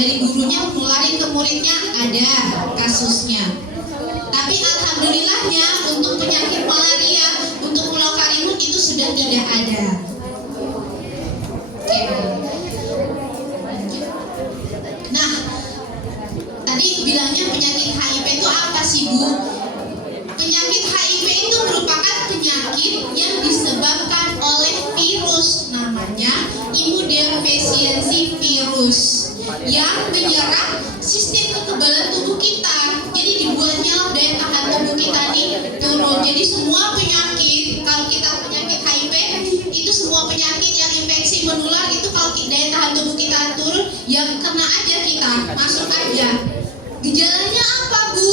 dari gurunya nularin ke muridnya, ada kasusnya. Tapi alhamdulillahnya untuk penyakit malaria untuk Pulau Karimun itu sudah tidak ada. Oke. Nah, tadi bilangnya penyakit HIV itu apa sih, Bu? Penyakit HIV itu merupakan penyakit yang disebabkan oleh virus, namanya imunodeficiency virus, yang menyerang sistem kekebalan tubuh kita. Jadi dibuatnya lah daya tahan tubuh kita nih turun. Jadi semua penyakit, kalau kita penyakit HIV itu semua penyakit yang infeksi menular itu kalau daya tahan tubuh kita turun, yang kena aja kita, masuk aja. Gejalanya apa, Bu?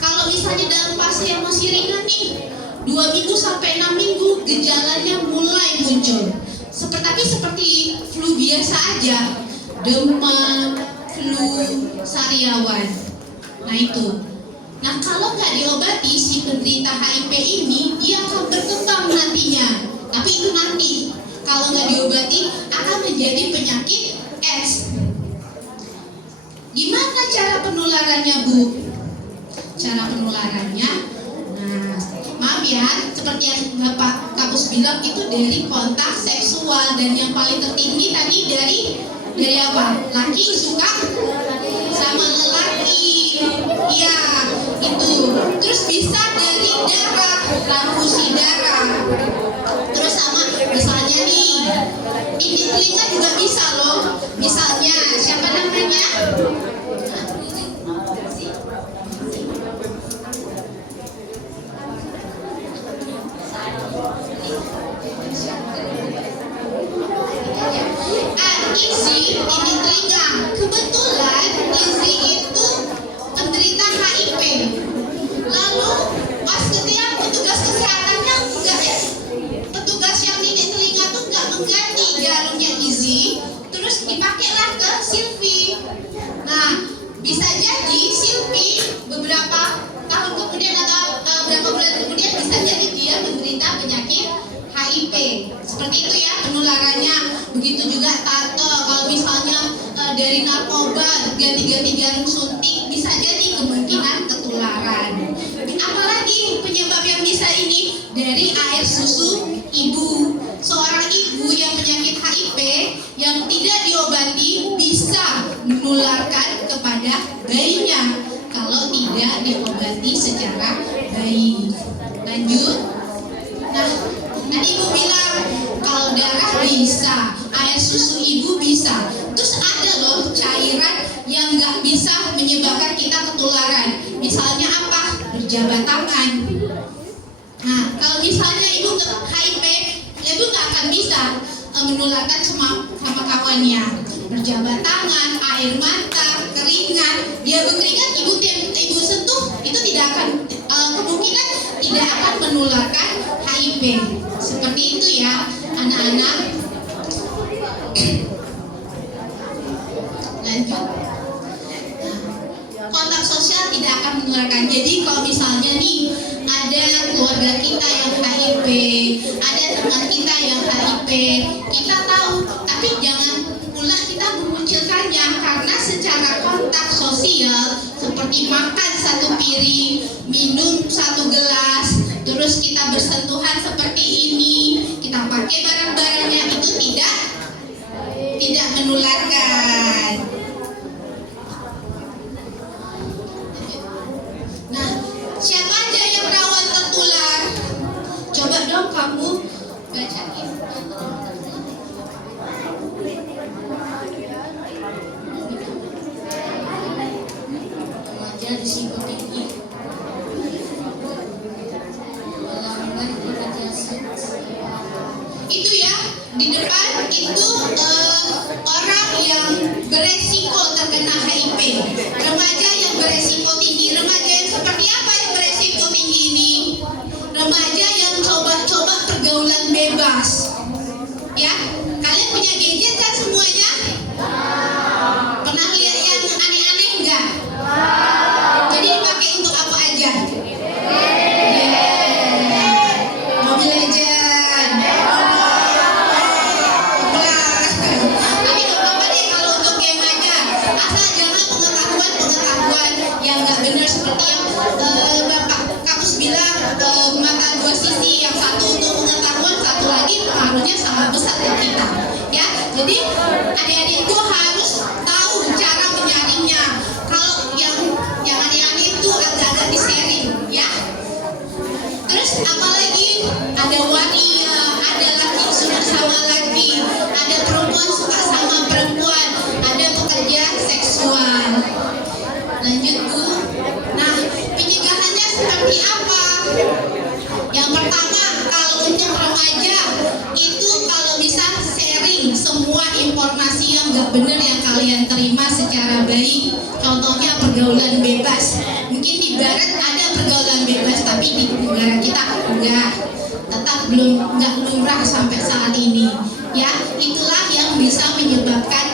Kalau misalnya dalam fase yang masih ringan nih, 2 minggu sampai 6 minggu gejalanya mulai muncul. Seperti flu biasa aja, demam, flu sariawan. Nah itu. Nah kalau nggak diobati si penderita HIV ini, dia akan berkembang nantinya. Tapi itu nanti. Kalau nggak diobati akan menjadi penyakit AIDS. Gimana cara penularannya, Bu? Cara penularannya, nah maaf ya, seperti yang Bapak Kapus bilang itu dari kontak seksual, dan yang paling tertinggi tadi dari apa? Laki suka sama lelaki, ya itu. Terus bisa dari darah, transfusi darah. Terus sama misalnya nih, ini telinga juga bisa loh. Misalnya siapa namanya? Izzy, ini telinga. Kebetulan Izzy itu penderita HIV. Lalu pas ketika petugas kesehatannya petugas yang di telinga tuh nggak mengganti jarumnya Izzy, terus dipakailah ke Silvi. Nah, bisa jadi Silvi beberapa tahun kemudian atau beberapa bulan kemudian bisa jadi dia menderita penyakit HIV. Seperti itu ya penularannya. Begitu juga tato, kalau misalnya dari narkoba ganti-ganti jarum suntik, bisa jadi kemungkinan ketularan. Apalagi penyebab yang bisa ini dari air susu ibu. Seorang ibu yang penyakit HIV yang tidak diobati bisa menularkan kepada bayinya kalau tidak diobati secara baik. Lanjut. Nah, tadi ibu bilang kalau darah bisa, air susu ibu bisa. Terus ada loh cairan yang nggak bisa menyebabkan kita ketularan. Misalnya apa? Berjabat tangan. Nah, kalau misalnya ibu HIV, ibu nggak akan bisa menularkan sama kawannya. Berjabat tangan, air mata, keringat. Dia berkeringat, ibu sentuh, itu tidak akan kemungkinan tidak akan menularkan HIV. Seperti itu ya, anak-anak. Lanjut. Kontak sosial tidak akan menularkan. Jadi kalau misalnya nih ada keluarga kita yang HIV, ada teman kita yang HIV, kita tahu, tapi jangan pula kita memunculkannya, karena secara kontak sosial seperti makan satu piring, minum satu gelas, terus kita bersentuhan seperti ini, kita pakai barang-barangnya, itu tidak menularkan. Nah, siapa aja yang rawan tertular? Coba dong kamu bacain. Remaja risiko tinggi. Itu ya, di depan itu orang yang beresiko terkena HIV. Remaja yang beresiko tinggi. Remaja yang seperti apa yang beresiko tinggi ini? Remaja yang coba-coba pergaulan bebas. Ya, kalian punya gadget kan semuanya? Pernah lihat yang aneh-aneh enggak? Jadi dipakai untuk apa aja? Mobile Legends. Tapi gak apa-apa deh kalau untuk game Asal jangan pengetahuan yang nggak benar seperti yang Bapak Kamus bilang, mata dua sisi, yang satu untuk pengetahuan, satu lagi pengaruhnya sangat besar ke kita. Ya, jadi adik-adik itu harus tahu cara menyaringnya. Kalau yang aneh-aneh itu agak-agak di-sharing, ya. Terus apalagi ada waria, ada laki suka sama laki, ada perempuan suka sama perempuan, ada pekerja seksual. Lanjut Bu. Nah, pencegahannya seperti apa? Yang pertama, kalau untuk remaja itu kalau bisa sharing semua informasi yang nggak benar yang kalian terima secara baik. Contohnya pergaulan bebas. Mungkin di barat ada pergaulan bebas, tapi di negara kita enggak. Tetap nggak lumrah sampai saat ini. Ya, itulah yang bisa menyebabkan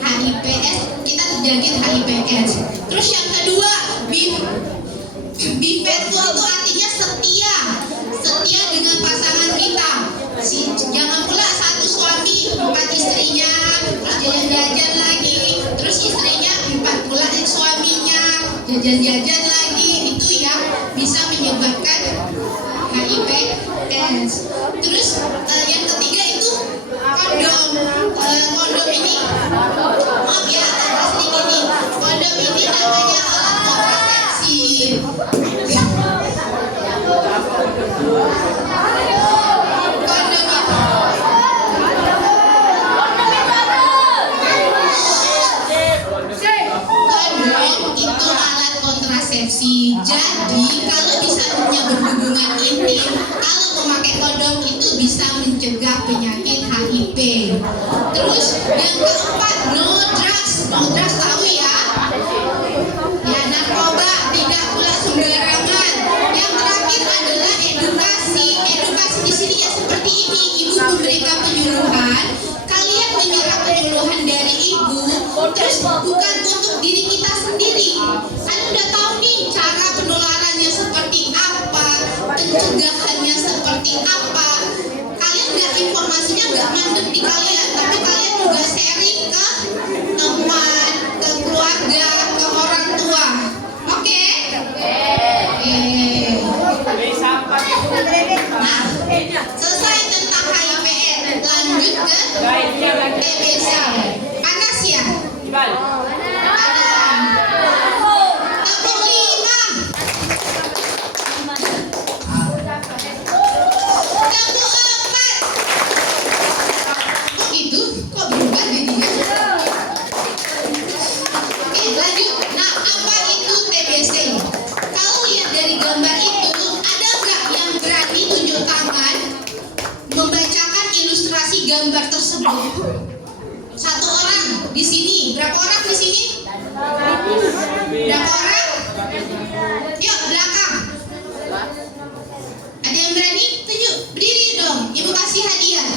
HIPS, kita terjangkit HIPS. Terus yang kedua, be faithful itu artinya setia dengan pasangan kita. Jangan pula satu suami 4 istrinya, terus jajan-jajan lagi, terus istrinya 4 pula suaminya, jajan-jajan lagi. Itu yang bisa menyebabkan HIPS. Terus yang ketiga itu kondom. Kondom ini, maaf ya, agak sedikit nih. Kondom ini namanya alat kontrasepsi. Kondom itu alat kontrasepsi. Jadi kalau misalnya berhubungan intim, kalau memakai kondom itu bisa mencegah penyakit HIV. Terus yang keempat, no drugs. No drugs tahu ya? Ya, narkoba tidak pula sembarangan. Yang terakhir adalah edukasi. Edukasi di sini ya seperti ini. Ibu memberikan penyuluhan. Kalian menyerap penyuluhan dari ibu. Terus bukan untuk diri kita sendiri. Kalian udah tahu nih cara penularannya seperti apa, pencegahannya seperti apa. Kalian nggak, informasinya nggak mandek di kalian, tapi kalian juga sharing ke teman, ke keluarga, ke orang tua. Oke? Nah, selesai tentang HIPS. Lanjut ke TBC. Panas ya? Tepuk 5. Tepuk 4. Kok gitu? Kok berubah jadinya? Oke, lanjut. Nah, apa itu TBC? Kalau lihat dari gambar itu, ada nggak yang berani tunjuk tangan membacakan ilustrasi gambar tersebut? Satu orang di sini. Berapa orang di sini? Berapa orang? Yuk, belakang. Ada yang berani? Tunjuk. Berdiri dong. Ibu kasih hadiah.